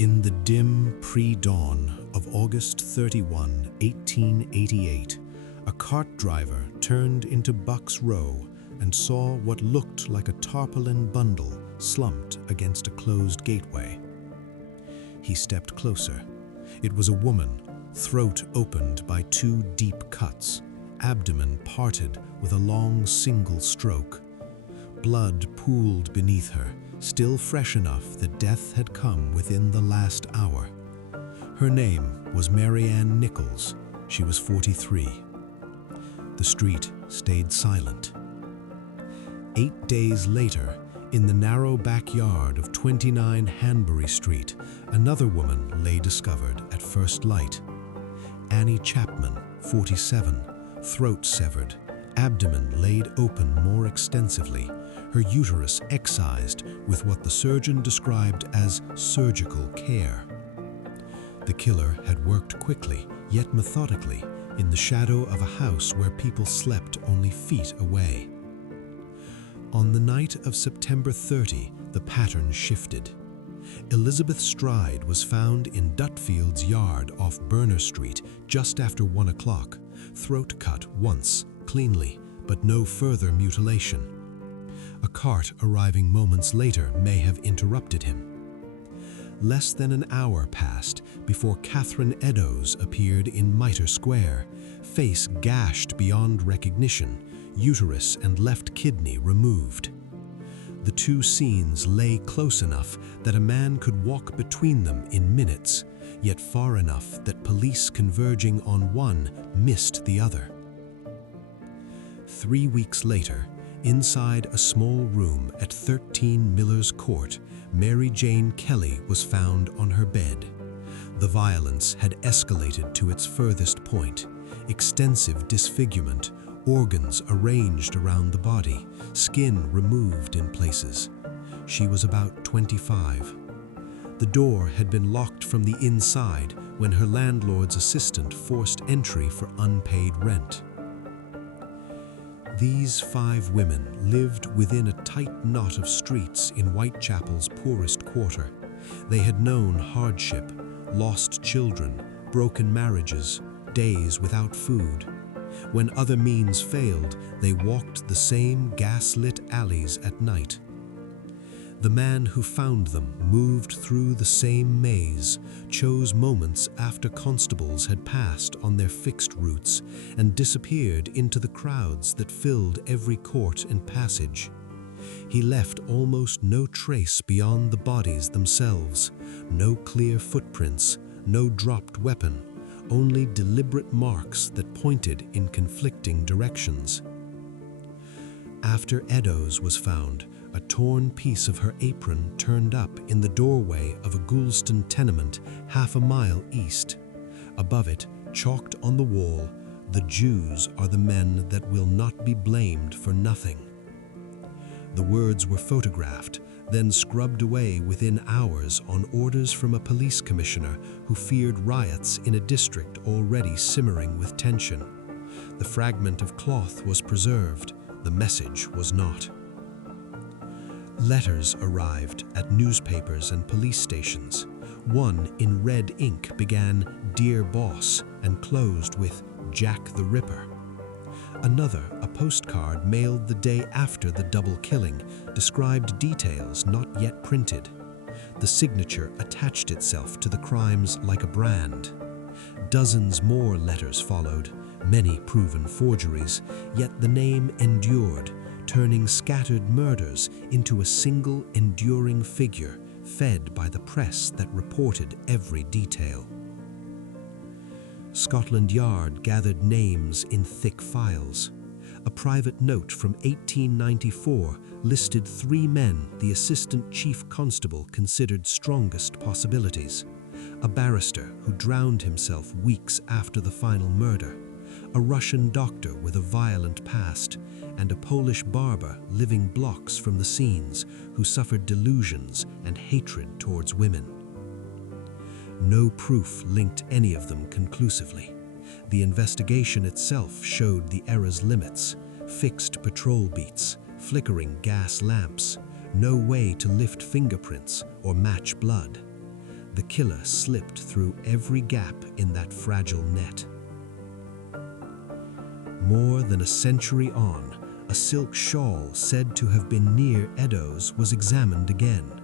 In the dim pre-dawn of August 31, 1888, a cart driver turned into Buck's Row and saw what looked like a tarpaulin bundle slumped against a closed gateway. He stepped closer. It was a woman, throat opened by two deep cuts, abdomen parted with a long single stroke. Blood pooled beneath her, still fresh enough that death had come within the last hour. Her name was Mary Ann Nichols. She was 43. The street stayed silent. 8 days later, in the narrow backyard of 29 Hanbury Street, another woman lay discovered at first light. Annie Chapman, 47, throat severed, abdomen laid open more extensively, her uterus excised with what the surgeon described as surgical care. The killer had worked quickly, yet methodically, in the shadow of a house where people slept only feet away. On the night of September 30, the pattern shifted. Elizabeth Stride was found in Dutfield's yard off Burner Street just after 1 o'clock, throat cut once, cleanly, but no further mutilation. A cart arriving moments later may have interrupted him. Less than an hour passed before Catherine Eddowes appeared in Mitre Square, face gashed beyond recognition, uterus and left kidney removed. The two scenes lay close enough that a man could walk between them in minutes, yet far enough that police converging on one missed the other. 3 weeks later, inside a small room at 13 Miller's Court, Mary Jane Kelly was found on her bed. The violence had escalated to its furthest point. Extensive disfigurement, organs arranged around the body, skin removed in places. She was about 25. The door had been locked from the inside when her landlord's assistant forced entry for unpaid rent. These 5 women lived within a tight knot of streets in Whitechapel's poorest quarter. They had known hardship, lost children, broken marriages, days without food. When other means failed, they walked the same gas-lit alleys at night. The man who found them moved through the same maze, chose moments after constables had passed on their fixed routes, and disappeared into the crowds that filled every court and passage. He left almost no trace beyond the bodies themselves, no clear footprints, no dropped weapon, only deliberate marks that pointed in conflicting directions. After Eddowes was found, a torn piece of her apron turned up in the doorway of a Goulston tenement half a mile east. Above it, chalked on the wall, "The Jews are the men that will not be blamed for nothing." The words were photographed, then scrubbed away within hours on orders from a police commissioner who feared riots in a district already simmering with tension. The fragment of cloth was preserved, the message was not. Letters arrived at newspapers and police stations. One in red ink began "Dear Boss" and closed with "Jack the Ripper." Another, a postcard mailed the day after the double killing, described details not yet printed. The signature attached itself to the crimes like a brand. Dozens more letters followed, many proven forgeries, yet the name endured, turning scattered murders into a single enduring figure, fed by the press that reported every detail. Scotland Yard gathered names in thick files. A private note from 1894 listed 3 men the Assistant Chief Constable considered strongest possibilities. A barrister who drowned himself weeks after the final murder, a Russian doctor with a violent past, and a Polish barber living blocks from the scenes who suffered delusions and hatred towards women. No proof linked any of them conclusively. The investigation itself showed the era's limits: fixed patrol beats, flickering gas lamps, no way to lift fingerprints or match blood. The killer slipped through every gap in that fragile net. More than a century on, a silk shawl said to have been near Edo's was examined again.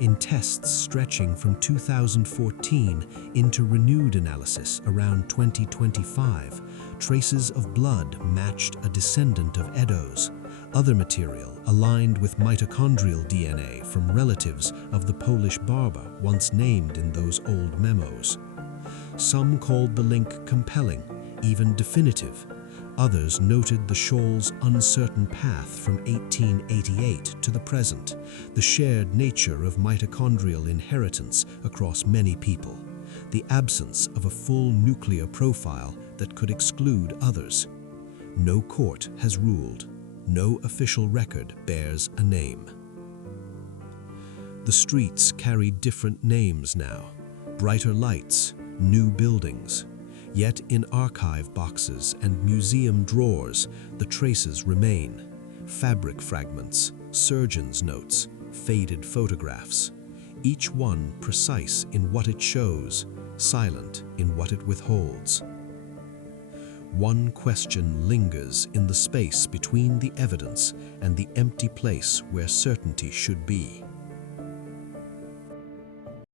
In tests stretching from 2014 into renewed analysis around 2025, traces of blood matched a descendant of Edo's. Other material aligned with mitochondrial DNA from relatives of the Polish barber once named in those old memos. Some called the link compelling, even definitive. Others noted the shawl's uncertain path from 1888 to the present, the shared nature of mitochondrial inheritance across many people, the absence of a full nuclear profile that could exclude others. No court has ruled. No official record bears a name. The streets carry different names now, brighter lights, new buildings. Yet in archive boxes and museum drawers, the traces remain. Fabric fragments, surgeon's notes, faded photographs, each one precise in what it shows, silent in what it withholds. One question lingers in the space between the evidence and the empty place where certainty should be.